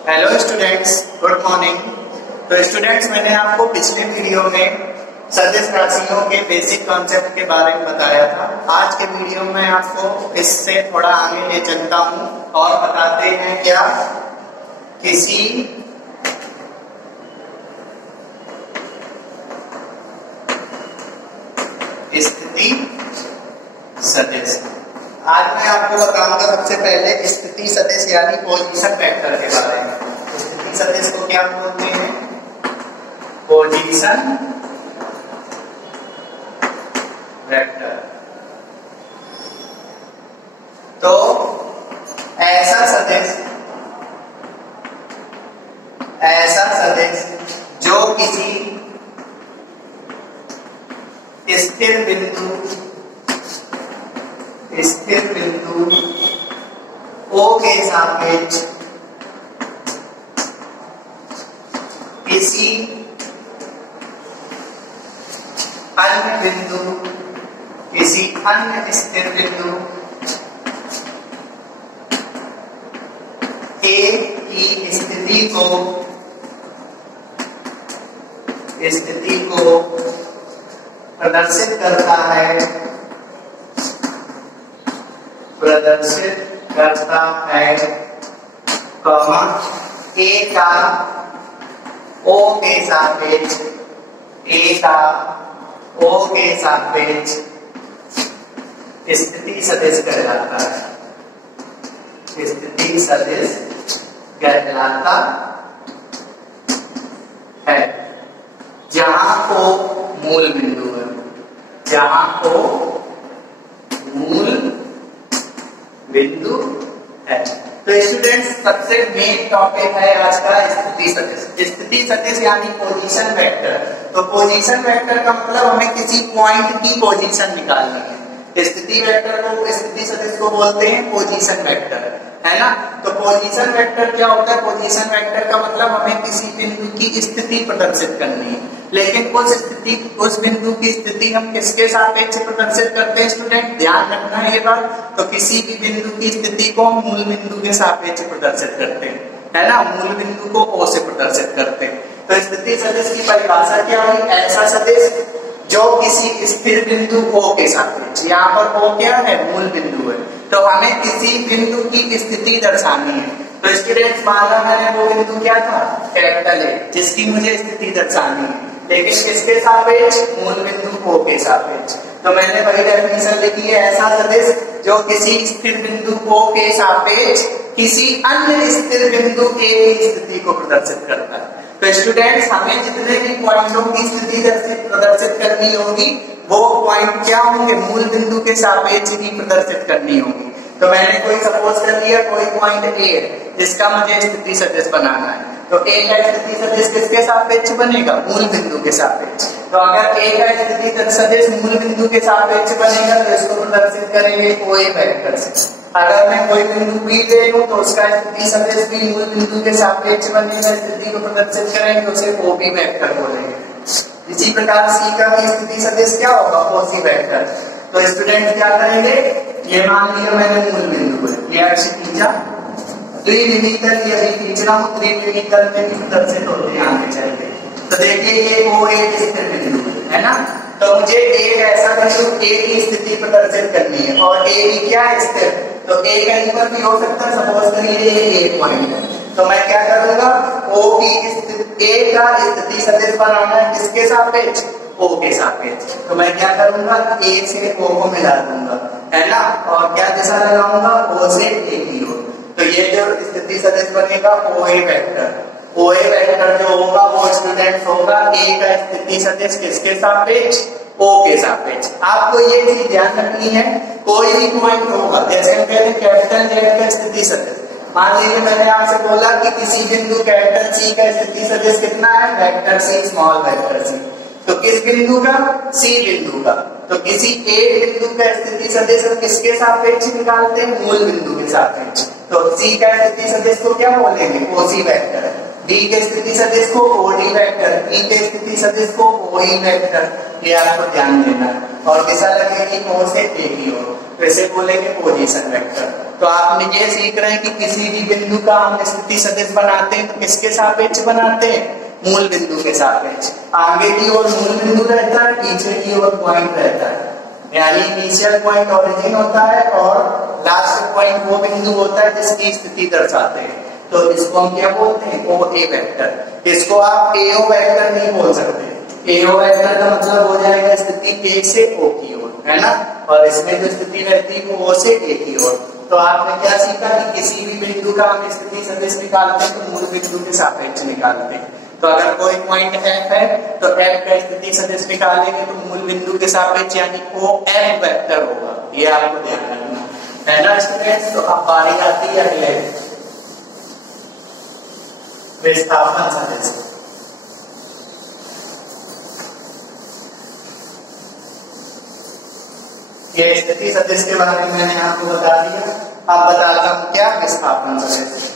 Hello students, good morning. तो students, मैंने आपको पिछले वीडियो में सदिश राशियों के बेसिक कॉन्सेप्ट के बारे में बताया था। आज के वीडियो में आपको इससे थोड़ा आगे ले चलता हूं और बताते हैं क्या किसी स्थिति सदिश। आज मैं आपको बताऊंगा सबसे पहले स्थिति सदिश यानी पोजीशन वेक्टर के बारे में। स्थिति सदिश को क्या बोलते हैं? Position vector. तो ऐसा सदिश जो किसी स्थिर बिंदु O के सापेक्ष किसी अन्य स्थिर बिंदु A की स्थिति को प्रदर्शित करता है कॉमा A का O के सापेक्ष स्थिति सदिश कहलाता है। स्थिति सदिश कहलाता है जहां को मूल बिंदु है। तो स्टूडेंट्स, सबसे मेन टॉपिक है आज का स्थिति सदिश। स्थिति सदिश यानी पोजीशन वेक्टर। तो पोजीशन वेक्टर का मतलब हमें किसी पॉइंट की पोजीशन निकालनी है। स्थिति वेक्टर को, स्थिति सदिश को बोलते हैं पोजीशन वेक्टर, है ना। तो पोजीशन वेक्टर क्या होता है? पोजीशन वेक्टर का मतलब हमें किसी बिंदु की स्थिति प्रदर्शित करनी है, लेकिन उस बिंदु की स्थिति हम किसके सापेक्ष प्रदर्शित करते हैं? स्टूडेंट, ध्यान रखना है ये बात। तो किसी भी बिंदु की स्थिति को हम मूल बिंदु के सापेक्ष प्रदर्शित करते हैं, है ना। मूल बिंदु को O से प्रदर्शित करते हैं। तो स्थिति सदिश की परिभाषा क्या हुई? ऐसा सदिश जो किसी स्थिर बिंदु O के सापेक्ष, यहाँ पर O क्या है? मूल बिंदु है। तो हमें किसी बिंदु की स्थिति दर्शानी है। तो स्टूडेंट्स, माना मैंने वो बिंदु क्या था? कैपिटल A, जिसकी मुझे स्थिति दर्शानी है, लेकिन किसके सापेक्ष? मूल बिंदु O के सापेक्ष। तो मैंने वही डेफिनेशन लिखी है, ऐसा सदिश जो किसी स्थिर बिंदु O के सापेक्ष किसी अन्य स्थिर बिंदु A की स्थिति को प्रदर्शित करता है। तो स्टूडेंट्स, हमें जितने भी पॉइंटों की स्थिति प्रदर्शित करनी होगी वो पॉइंट क्या होंगे? मूल बिंदु के सापेक्ष भी प्रदर्शित करनी होगी। तो मैंने कोई सपोज कर लिया, कोई पॉइंट A है जिसका मुझे स्थिति सदिश बनाना है। तो A का स्थिति सदिश किसके सापेक्ष बनेगा? मूल बिंदु के सापेक्ष। तो अगर A का स्थिति सदिश मूल बिंदु के सापेक्ष बनेगा तो इसको प्रदर्शित करेंगे OA वेक्टर से। अगर मैं कोई बिंदु B ले लूं तो उसका स्थिति सदिश भी मूल बिंदु के सापेक्ष बनेगा, स्थिति को प्रदर्शित करेंगे, उसे OB वेक्टर बोलेंगे। इसी प्रकार C का भी स्थिति सदिश क्या होगा? OC vector. तो स्टूडेंट क्या करेंगे? ये मान लिया मैंने मूल बिंदु है, ये अक्ष खींचा, द्विविमीतर यदि खींचना हो त्रिविमीतर में भी प्रदर्शित होते हैं आगे चल के। तो देखिए ये O एक स्थिर बिंदु है ना। तो मुझे एक ऐसा बिंदु A की स्थिति प्रदर्शित करनी है और A की क्या है? स्थिर। तो A कहीं पर भी हो सकता है, सपोज करिए ये A पॉइंट है। तो मैं क्या करूंगा? O की स्थिति, A का स्थिति सदिश बनाना है किसके सापेक्ष? O के सापेक्ष। तो मैं क्या करूंगा? A से O को मिला दूंगा, है ना। और क्या दिशा लगाऊंगा? O से A की ओर। तो ये जो स्थिति सदिश बनेगा OA वेक्टर। OA वेक्टर जो होगा वो स्टूडेंट होगा A का स्थिति सदिश किसके सापेक्ष? O के सापेक्ष। आपको ये चीज ध्यान रखनी है, कोई भी पॉइंट होगा, जैसे हम कहते हैं कैपिटल Z का स्थिति सदिश। मान लीजिए मैंने आपसे बोला कि किसी बिंदु कैपिटल C का स्थिति सदिश कितना है? Vector C, small vector C। तो किस बिंदु का? C बिंदु का। तो किसी एक बिंदु का स्थिति सदिश हम किसके सापेक्ष निकालते हैं? मूल बिंदु के सापेक्ष। तो C का स्थिति सदिश को क्या बोलेंगे? OC vector. D के स्थिति सदिश को OD वेक्टर, E के स्थिति सदिश को OE वेक्टर। ये आपको ध्यान देना है। और दिशा लगेगी O से A की ओर। तो इसे बोलेंगे पोजीशन वेक्टर। तो आप ये सीख रहे हैं कि किसी भी बिंदु का हम स्थिति सदिश बनाते हैं तो किसके सापेक्ष बनाते हैं? मूल बिंदु के सापेक्ष। आगे की ओर मूल बिंदु रहता है, पीछे की ओर पॉइंट रहता है, यानी इनिशियल पॉइंट ओरिजिन होता है और लास्ट पॉइंट वो बिंदु होता है जिसकी स्थिति दर्शाते हैं। तो इसको हम क्या बोलते हैं? ओ ए वेक्टर। इसको आप एओ वेक्टर नहीं बोल सकते। एओ वेक्टर का मतलब हो जाएगा स्थिति ए से ओ की ओर, है ना, और इसमें जो स्थिति रहती है वो ओ से ए की ओर। तो आपने क्या सीखा कि किसी भी बिंदु का हम स्थिति सदिश निकालते हैं तो मूल बिंदु के सापेक्ष निकालते हैं। तो अगर कोई पॉइंट एफ है तो एफ का स्थिति सदिश निकालेंगे तो मूल बिंदु के सापेक्ष यानी ओ एफ वेक्टर होगा। ये आपको ध्यान रखना है ना स्टूडेंट्स। तो अब बारी आती है अगले विस्थापन सदिश। ये स्थिति सदिश के बारे में मैंने आपको बता दिया। अब बताता हूं क्या विस्थापन सदिश।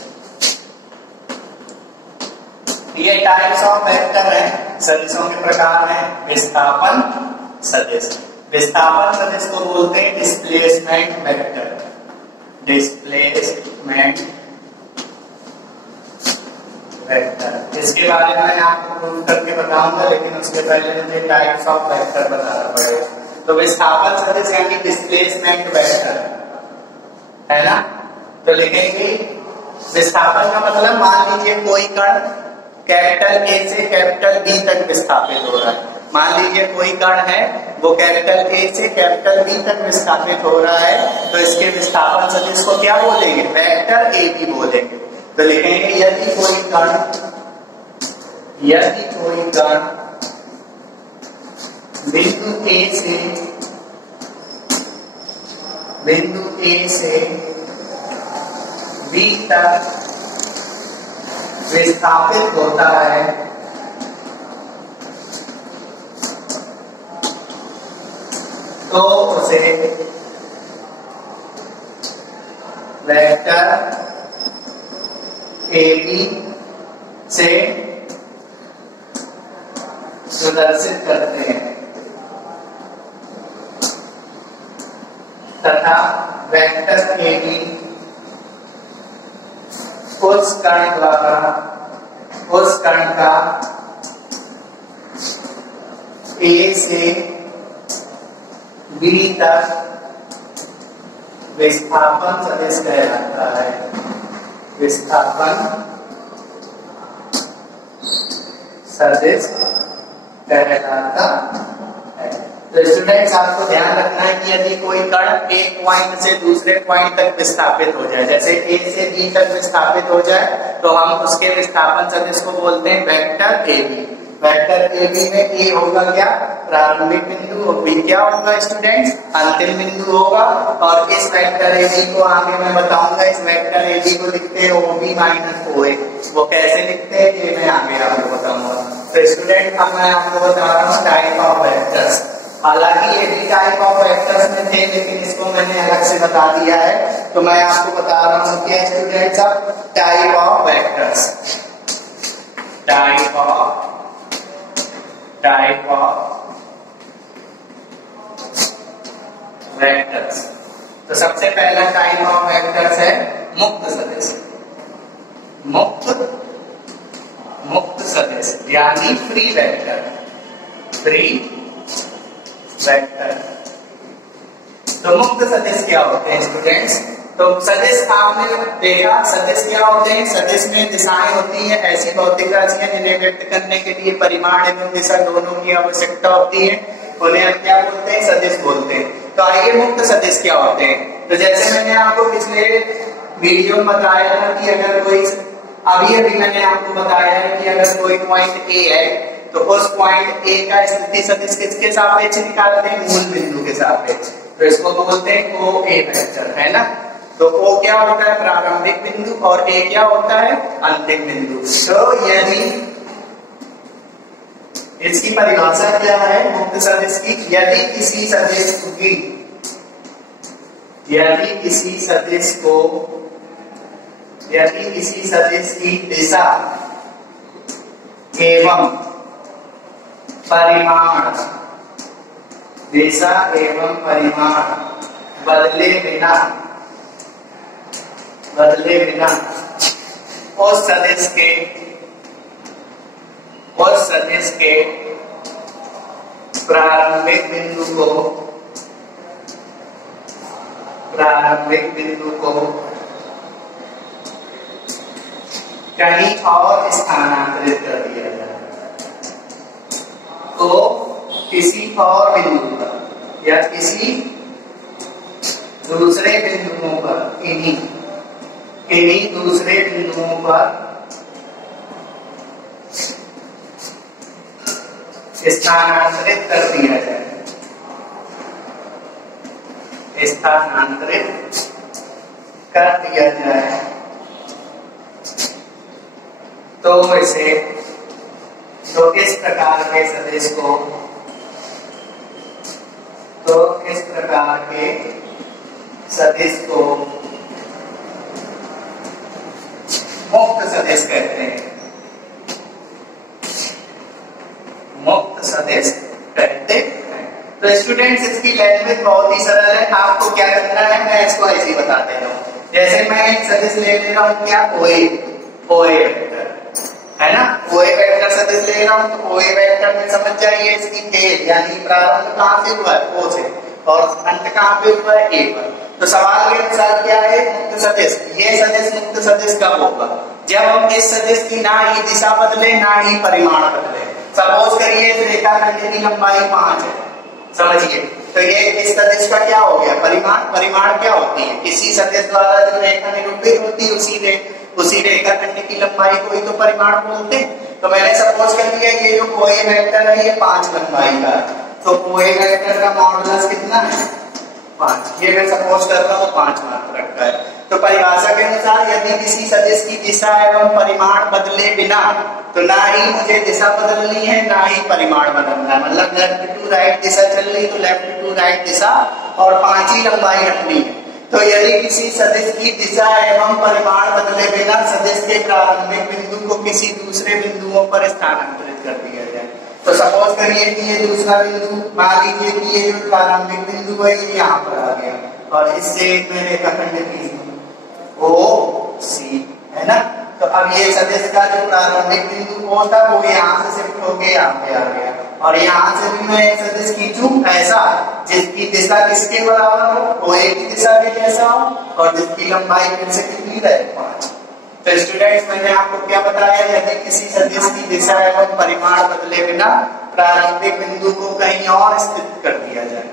ये टाइप्स ऑफ वेक्टर है, सदिशों के प्रकार हैं। विस्थापन सदिश, विस्थापन सदिश को बोलते हैं डिस्प्लेसमेंट वेक्टर। डिस्प्लेसमेंट वेक्टर, इसके बारे में आपको प्रूव करके बताऊंगा, लेकिन उसके पहले मुझे टाइप्स ऑफ वेक्टर बताना पड़ेगा। तो विस्थापन सदिश यानी डिस्प्लेसमेंट वेक्टर, है ना। तो लिखेंगे विस्थापन का मतलब, मान लीजिए कोई कण कैपिटल ए से कैपिटल बी तक विस्थापित हो रहा है। मान लीजिए कोई कण है वो कैपिटल ए से कैपिटल बी तक विस्थापित हो रहा है, तो इसके विस्थापन सदिश को क्या बोलेंगे? वेक्टर ए बी बोलेंगे। तो लिखेंगे यदि कोई कण बिंदु ए से बी तक विस्थापित होता है तो उसे वेक्टर ए बी से प्रदर्शित करते हैं तथा वेक्टर ए बी उस कण का ए से बी तक विस्थापन सदिश कहलाता है। विस्थापन सदिश कहलाता है। तो स्टूडेंट्स आपको ध्यान रखना है कि यदि कोई कण एक पॉइंट से दूसरे पॉइंट तक विस्थापित हो जाए, जैसे ए से बी तक विस्थापित हो जाए, तो हम उसके विस्थापन सदिश को बोलते हैं vector A B. Vector A B में ए होगा क्या? प्रारंभिक बिंदु, और बी क्या होगा स्टूडेंट्स? अंतिम बिंदु होगा। और इस वेक्टर ए बी को आगे मैं बताऊंगा। इस वेक्टर ए बी को लिखते हैं ओ बी माइनस ओ ए। वो कैसे लिखते हैं ये मैं आगे आपको बताऊंगा। तो स्टूडेंट अब मैं आपको बता रहा हूँ टाइप ऑफ वेक्टर्स। हालांकि ये भी टाइप ऑफ वेक्टर्स में थे, लेकिन इसको मैंने अलग से बता दिया है। तो मैं आपको बता रहा हूँ कि स्टूडेंट्स अब type of vectors, type of vectors. तो सबसे पहला टाइप ऑफ वेक्टर्स है मुक्त सदिश। मुक्त सदिश यानी फ्री वेक्टर। Free vector. तो मुक्त सदिश क्या होते हैं स्टूडेंट्स? तो सदिश आपने देखा, सदिश क्या होते हैं? सदिश में दिशाएं होती हैं, ऐसी भौतिक राशियां जिन्हें व्यक्त करने के लिए परिमाण एवं दिशा दोनों की आवश्यकता होती है, उन्हें हम क्या बोलते हैं? सदिश बोलते हैं। तो आइए मुक्त सदिश क्या होते हैं। तो जैसे मैंने आपको पिछले वीडियो में बताया था कि अगर कोई अभी मैंने आपको बताया है कि अगर कोई पॉइंट ए है तो उस पॉइंट ए का स्थिति सदिश किसके सापेक्ष निकालते हैं? मूल बिंदु के सापेक्ष। तो इसको बोलते हैं ओ ए वेक्टर, है ना। तो ओ क्या होता है? प्रारंभिक बिंदु, और ए क्या होता है? अंतिम बिंदु। तो यदि इसकी परिभाषा क्या है मुक्त सदिश की? यदि किसी सदिश की दिशा एवं परिमाण बदले बिना उस सदिश के प्रारंभिक बिंदु को कहीं और स्थानांतरित कर दिया जाए, तो किसी और बिंदु पर या किसी दूसरे बिंदुओं पर, किन्हीं दूसरे बिंदुओं पर स्थानांतरित कर दिया जाए, स्थानांतरित कर दिया जाए, तो इसे, तो इस प्रकार के सदिश को, मुक्त सदिश कहते हैं, मुक्त सदिश कहते हैं। तो स्टूडेंट्स इसकी लैंग्वेज बहुत ही सरल है, आपको क्या करना है मैं इसको ऐसे ही बता देता हूँ। जैसे मैं एक सदिश ले रहा हूँ, क्या ओए वेक्टर है ना, ओए वेक्टर सदिश ले रहा हूँ, तो ओए वेक्टर में समझ जाइए इसकी टेल यानी प्रारंभ कहाँ से हुआ है, ओ से, और अंत कहाँ पे हुआ है, ए पर। तो सवाल के अनुसार क्या है, मुक्त सदिश। ये सदिश मुक्त सदिश कब होगा, जब हम इस सदिश की ना ही दिशा बदले ना ही परिमाण बदले। सपोज करिए इस रेखाखंड की लंबाई 5 है, समझिए, तो ये इस सदिश का क्या हो गया, परिमाण क्या होती है, किसी सदिश द्वारा जो रेखा निरूपित होती है उसी रेखाखंड की लंबाई को ही तो परिमाण बोलते हैं। तो मैंने सपोज कर लिया ये जो कोई वेक्टर है ये 5 लंबाई का, तो कोई वेक्टर का मॉडुलस कितना है, 5। ये मैं सपोज कर रहा हूँ 5 मार्क रखा है। तो परिभाषा के अनुसार यदि किसी सदिश की दिशा एवं परिमाण बदले बिना, तो ना ही मुझे दिशा बदलनी है ना ही परिमाण बदलना है, मतलब लेफ्ट टू राइट दिशा चल रही तो लेफ्ट टू राइट दिशा और 5 ही लंबाई रखनी है। तो यदि किसी सदिश की दिशा एवं परिमाण बदले बिना सदिश के प्रारंभिक बिंदु को किसी दूसरे बिंदुओं पर स्थानांतरित कर दिया जाए, तो सपोज करिए कि ये दूसरा बिंदु, मान लीजिए कि ये जो प्रारंभिक बिंदु है ये यहाँ पर आ गया और इससे एक मैं रेखाखंड खींच दूं ओ सी, है ना। तो अब ये सदिश का जो प्रारंभिक बिंदु O था वो यहाँ से शिफ्ट होके यहाँ पे आ गया, और यहाँ से भी मैं एक सदिश खींचूं ऐसा जिसकी दिशा किसके बराबर हो, OA की दिशा के जैसा हो, और जिसकी लंबाई फिर से कितनी रहे, 5। तो स्टूडेंट्स मैंने आपको क्या बताया, यदि किसी सदिश की दिशा एवं परिमाण बदले बिना प्रारंभिक बिंदु को कहीं और स्थित कर दिया जाए,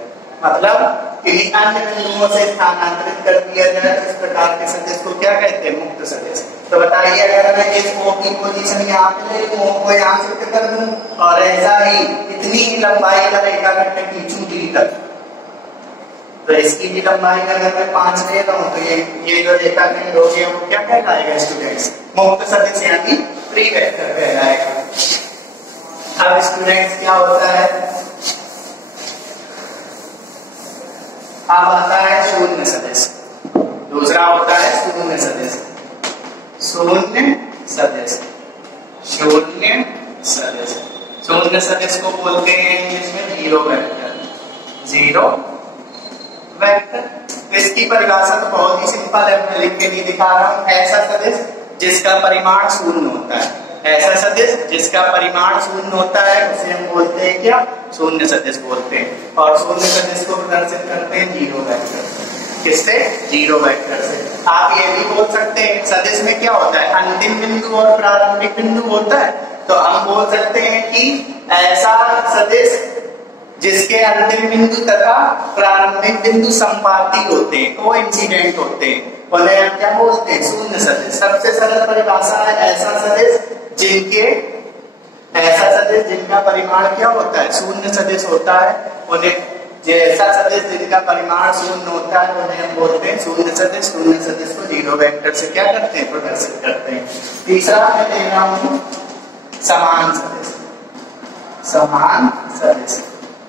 मतलब किसी अन्य बिंदुओं से स्थानांतरित कर दिया जाए, तो इस प्रकार के सदिश को क्या कहते हैं, मुक्त सदिश। तो बताइए अगर मैं इस O की पोजीशन यहाँ पे ले लूं, O को यहाँ शिफ्ट कर दूं और ऐसा ही इतनी ही लंबाई का रेखाखंड खींचूं D तक, तो इसकी भी लंबाई अगर मैं 5 ले रहा हूँ, तो ये जो रेखाखंड हो गया वो क्या कहलाएगा स्टूडेंट्स, मुक्त सदिश यानी फ्री वेक्टर कहलाएगा। अब स्टूडेंट्स क्या होता है, अब आता है शून्य सदिश, दूसरा होता है शून्य सदिश। शून्य सदिश को बोलते हैं इंग्लिश में जीरो वेक्टर। तो इसकी परिभाषा तो बहुत ही सिंपल है, मैं लिख के नहीं दिखा रहा हूँ। ऐसा सदिश जिसका परिमाण शून्य होता है, ऐसा सदिश जिसका परिमाण शून्य होता है उसे हम बोलते हैं क्या, शून्य सदिश बोलते हैं। और शून्य सदिश को प्रदर्शित करते हैं जीरो वेक्टर, किससे, जीरो वेक्टर से। आप ये भी बोल सकते हैं सदिश में क्या होता है, अंतिम बिंदु और प्रारंभिक बिंदु होता है, तो हम बोल सकते हैं कि ऐसा सदिश जिसके अंतिम बिंदु तथा प्रारंभिक बिंदु संपाती होते हैं, कोइंसिडेंट होते हैं, उन्हें हम क्या बोलते हैं, शून्य सदिश। सबसे सरल परिभाषा है ऐसा सदिश जिनका परिमाण क्या होता है, शून्य सदिश होता है, उन्हें जैसा सदिश जिनका परिमाण शून्य होता है उन्हें हम बोलते हैं शून्य सदिश। शून्य सदिश को जीरो वेक्टर से क्या करते हैं, प्रदर्शित करते हैं। तीसरा मैं ले रहा हूं समान सदिश।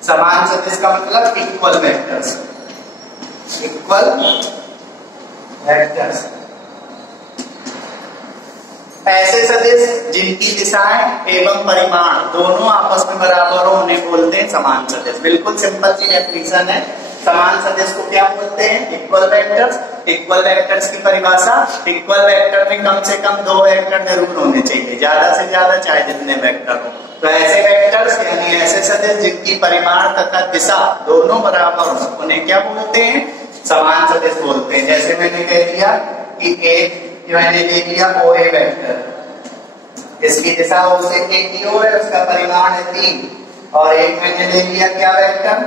समान सदिश का मतलब इक्वल वेक्टर्स। ऐसे सदिश जिनकी दिशाएं एवं परिमाण दोनों आपस में बराबर हो उन्हें बोलते हैं समान सदिश। बिल्कुल सिंपल सी डेफिनेशन है समान सदिश को क्या बोलते हैं? Equal vectors. इक्वल वेक्टर्स की परिभाषा, इक्वल वेक्टर में कम से कम 2 वेक्टर जरूर होने चाहिए, ज्यादा से ज्यादा चाहे जितने वेक्टर हो। तो ऐसे वेक्टर्स यानी ऐसे सदिश जिनकी परिमाण तथा दिशा दोनों बराबर हो, उन्हें क्या बोलते हैं? समान सदिश बोलते हैं। जैसे मैंने कह दिया कि एक मैंने ले लिया ओ ए वेक्टर, इसकी दिशा ओ से ए की ओर है, उसका परिमाण है 3, और एक मैंने ले लिया क्या वेक्टर?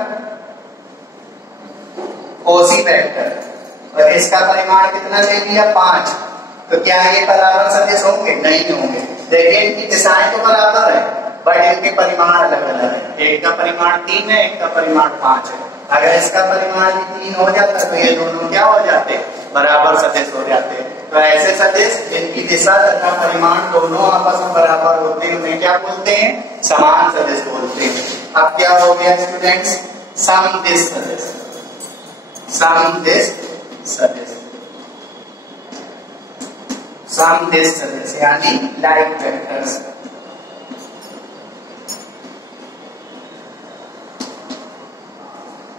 ओसी वेक्टर, और इसका परिमाण कितना ले लिया? 5। तो क्या ये बराबर सदिश होंगे? नहीं होंगे। देखिए इनकी दिशाएं तो बराबर है बट इनके परिमाण अलग अलग है। एक का परिमाण 3 है, एक का परिमाण 5 है। अगर इसका परिमाण भी 3 हो जाता तो ये दोनों क्या हो जाते? बराबर सदिश हो जाते। तो ऐसे सदिश जिनकी दिशा तथा परिमाण दोनों आपस में बराबर होते हैं उन्हें क्या बोलते हैं? समान सदिश बोलते हैं। अब क्या हो गया स्टूडेंट्स? समदिश सदिश। समदिश सदिश, समदिश सदिश यानी लाइक वेक्टर्स।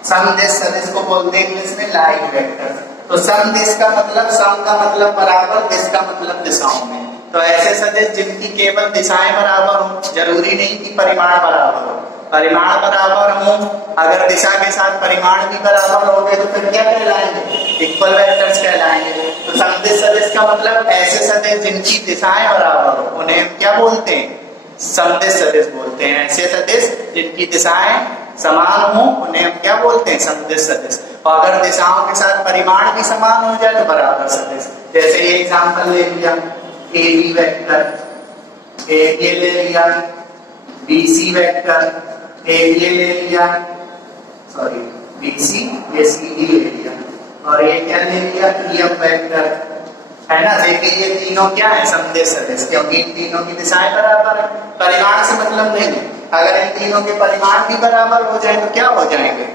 समदिश सदिश को बोलते हैं इंग्लिश में लाइक वेक्टर्स। तो समदिश का मतलब, सम का मतलब बराबर, दिश का मतलब दिशाओं में। तो ऐसे सदिश जिनकी केवल दिशाएं बराबर हो, जरूरी नहीं कि परिमाण बराबर हो। परिमाण बराबर हो, अगर दिशा के साथ परिमाण भी बराबर हो गए तो फिर क्या कहलाएंगे? इक्वल वेक्टर्स कहलाएंगे। तो समदिश सदिश का मतलब ऐसे सदिश जिनकी दिशाएं बराबर हो उन्हें हम क्या बोलते हैं? समदिश सदिश बोलते हैं। ऐसे सदिश जिनकी दिशाएं समान हो उन्हें हम क्या बोलते हैं? समदिश सदिश। और अगर दिशाओं के साथ परिमाण भी समान हो जाए तो बराबर सदिश। जैसे ये एग्जांपल ले लिया, ए बी वेक्टर, ए ले लिया, बी सी वेक्टर, ए ले लिया, सॉरी बी सी, ये सी डी ले लिया, और ये क्या ले लिया? ई एफ वेक्टर, है ना। देखिए ये तीनों क्या है? समदिश सदिश, क्योंकि इन तीनों की दिशाएं बराबर है। परिमाण से मतलब नहीं, अगर इन तीनों के परिमाण भी बराबर हो जाए तो क्या हो जाएंगे?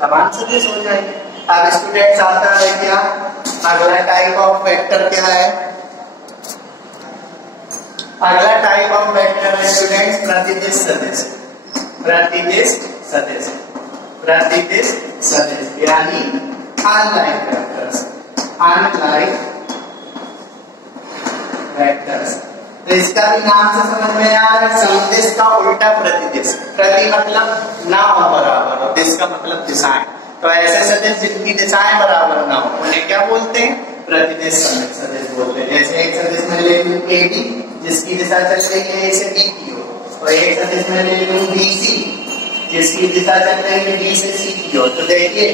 समान सदिश हो जाएंगे। अब स्टूडेंट्स आता है क्या? अगला टाइप ऑफ वेक्टर क्या है? अगला टाइप ऑफ वेक्टर है स्टूडेंट्स प्रतिदिश सदिश। प्रतिदिश सदिश, प्रतिदिश सदिश यानी अनलाइक वेक्टर्स, अनलाइक वेक्टर्स। तो इसका भी नाम से समझ में आ रहा है, समदिश का उल्टा प्रतिदिश। प्रति मतलब ना हो बराबर, और दिश का मतलब दिशाएं। तो ऐसे सदिश जिनकी दिशाएं बराबर ना हो उन्हें क्या बोलते हैं? प्रतिदिश सदिश बोलते हैं। जैसे एक सदिश में ले लूं ए बी, जिसकी दिशा चल रही है ए से बी की ओर, और एक सदिश में ले लूं बी सी, जिसकी दिशा चल रही है बी से सी की ओर। तो देखिए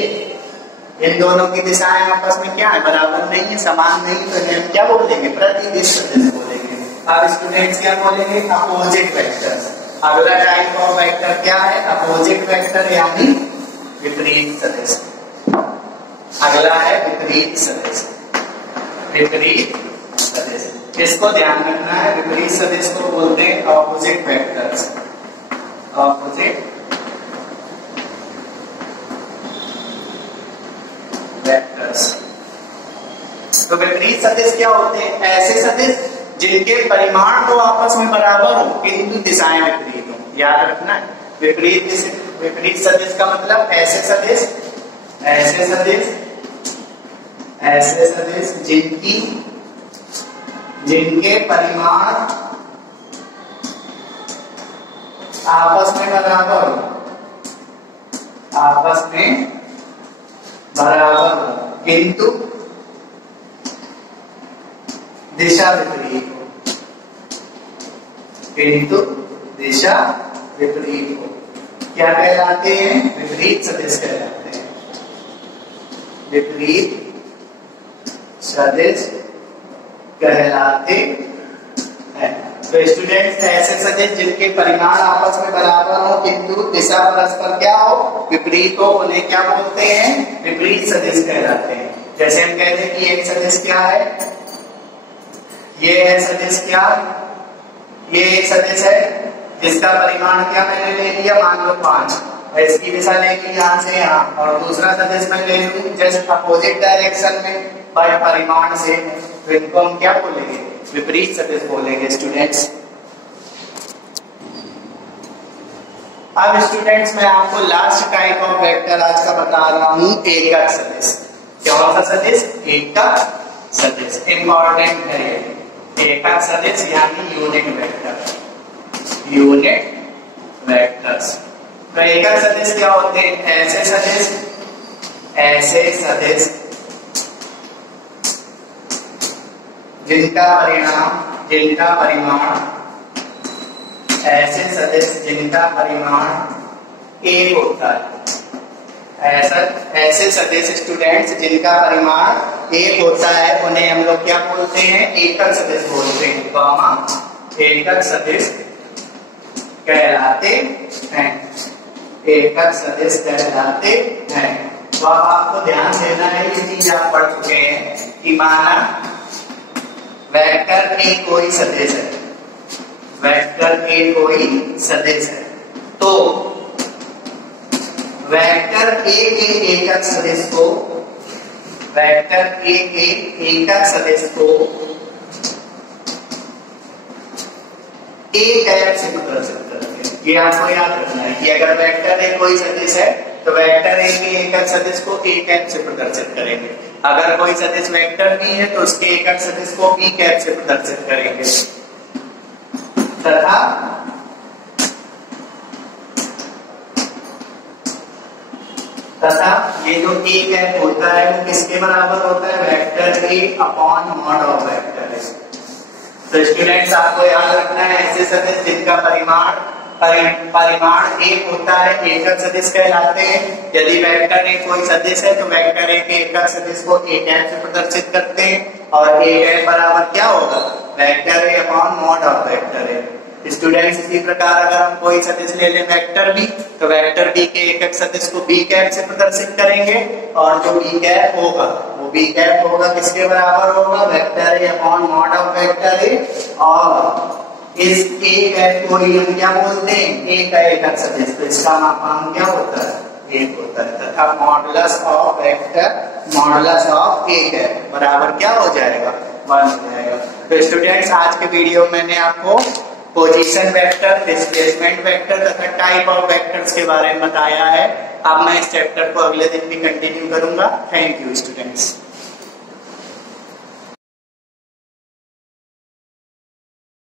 इन दोनों की दिशाएं आपस में क्या है? बराबर नहीं है, समान नहीं। तो इन्हें क्या बोलेंगे? प्रतिदिश सदिश बोलेंगे। अब स्टूडेंट्स क्या बोलेंगे? Opposite vectors. अगला टाइप ऑफ वेक्टर क्या है? अपोजिट वेक्टर यानी विपरीत सदिश। अगला है विपरीत सदिश। विपरीत सदिश, इसको ध्यान रखना है। विपरीत सदिश को बोलते हैं ऑपोजिट वेक्टर्स। Opposite vectors. तो विपरीत सदिश क्या होते हैं? ऐसे सदिश जिनके परिमाण तो आपस में बराबर हो किंतु दिशाएं विपरीत हो। याद रखना है, विपरीत सदिश का मतलब ऐसे सदिश, ऐसे सदिश, ऐसे सदिश जिनके परिमाण आपस में बराबर हो, आपस में बराबर हो किंतु दिशा विपरीत हो, किंतु दिशा विपरीत हो। क्या कहलाते हैं? विपरीत सदिश कहलाते हैं। विपरीत सदिश कहलाते हैं। तो स्टूडेंट्स ऐसे सदिश जिनके परिमाण आपस में बराबर हो किंतु दिशा परस्पर क्या हो? विपरीत हो, उन्हें क्या बोलते हैं? विपरीत सदिश कहलाते हैं। जैसे हम कहते हैं कि एक सदिश क्या है? ये है सदिश क्या? ये एक सदिश है जिसका परिमाण क्या मैंने ले लिया? मान लो 5, इसकी दिशा लेगी यहाँ से यहाँ, और दूसरा सदिश मैं ले लूं जस्ट अपोजिट डायरेक्शन में बाय परिमाण से, तो इनको हम क्या बोलेंगे? विपरीत सदिश बोलेंगे स्टूडेंट्स। अब स्टूडेंट्स मैं आपको लास्ट टाइप ऑफ वेक्टर आज का बता रहा हूं, एकक सदिश। कौन सा सदिश? एकक सदिश। इंपॉर्टेंट है ये एकक सदिश यानी यूनिट वेक्टर। Unit vectors. तो एकक सदिश क्या होते हैं? ऐसे सदिश जिनका परिमाण ऐसे सदिश जिनका परिमाण एक होता है। ऐसे सदिश स्टूडेंट्स जिनका परिमाण एक होता है उन्हें हम लोग क्या बोलते हैं? एकक सदिश बोलते हैं। गामा एकक सदिश कहलाते हैं। एकक सदिश कहलाते हैं। तो अब आपको ध्यान देना है, ये चीज आप पढ़ चुके हैं कि माना वेक्टर ए कोई सदिश है, वेक्टर ए कोई सदिश है, तो वेक्टर ए के एकक सदिश को, वेक्टर ए के एकक सदिश को ए कैप से प्रदर्शित करते हैं। ये आपको याद रखना है कि अगर वेक्टर ए कोई सदिश है तो वेक्टर ए के एकक सदिश को ए कैप से प्रदर्शित करेंगे। अगर कोई सदिश वेक्टर बी है तो उसके एकक सदिश को बी कैप से प्रदर्शित करेंगे। तथा ये जो ए कैप होता है वो किसके बराबर होता है? Vector A upon mod of vector A. तो स्टूडेंट्स आपको याद रखना है, ऐसे सदिश जिनका परिमाण एक होता है एकक सदिश कहलाते हैं। यदि वेक्टर ए कोई सदिश है तो वेक्टर ए के एकक सदिश को ए कैप से प्रदर्शित करते हैं और ए कैप बराबर क्या होगा? Vector A upon mod of vector A. Students इसी प्रकार अगर हम कोई सदिश ले लें वेक्टर बी, तो वेक्टर बी के एकक सदिश को बी कैप से प्रदर्शित करेंगे और जो बी कैप होगा वो बी कैप होगा किसके बराबर होगा? Vector A upon mod of vector A. और इस ए कैप को ही हम क्या बोलते हैं? ए का एकक सदिश। तो इसका मापांक क्या होता है? एक होता है। तथा modulus of vector modulus of A cap बराबर क्या हो जाएगा? 1 हो जाएगा। तो स्टूडेंट्स आज के वीडियो में मैंने आपको पोजीशन वेक्टर, डिस्प्लेसमेंट वेक्टर तथा टाइप ऑफ वेक्टर्स के बारे में बताया है। अब मैं इस चैप्टर को अगले दिन भी कंटिन्यू करूंगा। Thank you students.